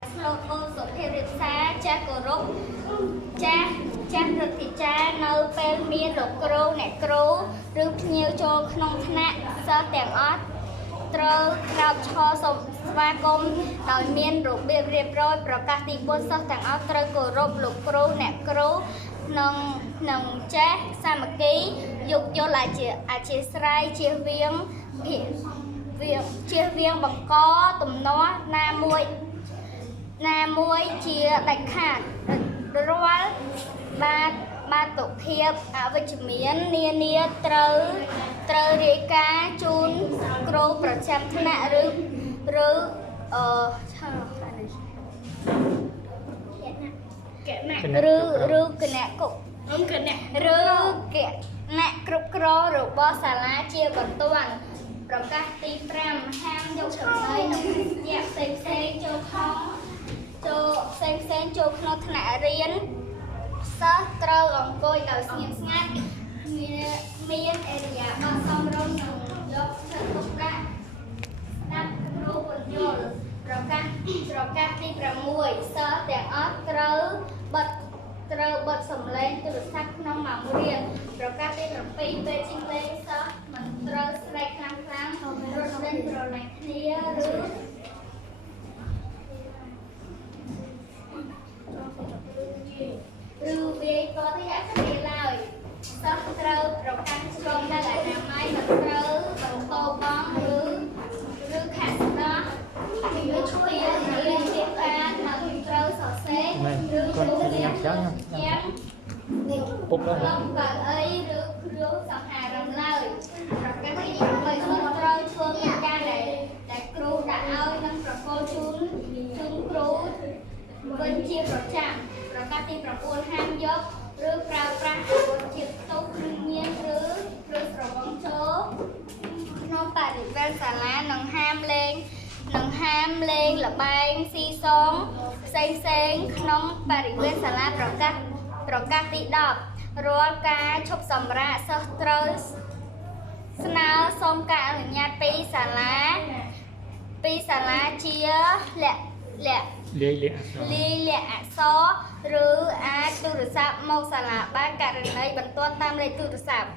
Ô số theo được xa cha cổ rốt cha được thì cha nấu bên miên lục cừu nè cừu rước nhiều cho nông thạ sa tẻng ót trơ cao cho sông và công đòi miên lục biệt riệp rồiประกาศទីបុនសិស្សទាំងអស់ត្រូវគោរពលោកគ្រូអ្នកគ្រូនឹងចេះសាមគ្គីយោគយល់អធិស្ឋានជៀសវាងបង្កទំនាស់ណាមួយជាដាច់ខាតរាល់បាតុភិបអវិជ្ជមាននានាត្រូវរាយការណ៍ជូនគ្រូប្រចាំថ្នាក់ឬគណៈគ្រប់គ្រងរបស់សាលាជាបន្ទាន់ប្រកាសទី5ហាមយកចំណីនិងយៈផ្សេងចូលក្នុងថ្នាក់រៀនសិស្សត្រូវអង្គុយដោយស្ងៀមស្ងាត់មានអរិយាប័ត្រសមរម្យនិងយកចិត្តទុកដាក់ស្ដាប់គ្រូពន្យល់ប្រកាសទី6សិស្សទាំងអស់ត្រូវបិទសំឡេងទូរស័ព្ទក្នុងម៉ោងរៀនប្រកាសទី7ពេលជិះលេងសិស្សមិនត្រូវស្រែកខ្លាំងរត់លេងប្រឡាញ់គ្នាឬវាយក៏ទីអាគ្នាឡើយសិស្សត្រូវប្រកាន់ខ្ជាប់នៅអនាម័យមិនត្រូវបន្តបងឬខាត់ស្ដោះជួយជួយរៀនជាការមិនត្រូវសរសេរឬជួយរៀនយ៉ាងពុកឡើងកៅអីឬគ្រឿងសង្ហារឹមឡើយប្រកាសទី8ត្រូវធ្វើការដែលគ្រូដាក់ឲ្យនិងប្រកល់ជូនគ្រូវិញជាប្រចាំប្រកាសទី9ហាមយកឬប្រើប្រាស់អាវុធជាផ្ទុះគ្រឿងញៀនឬស្រវឹងចូលក្នុងបរិវេណសាលានិងហាមលេងល្បែងស៊ីសងផ្សេងក្នុងបរិវេណសាលាប្រកាសទី10រាល់ការឈប់សម្រាកសិស្សត្រូវស្នើសុំការអនុញ្ញាតពីសាលាជាលាយអក្សរឬអាចទូរស័ព្ទមកសាលាបានករណីបន្ទាន់តាមលេខទូរស័ព្ទ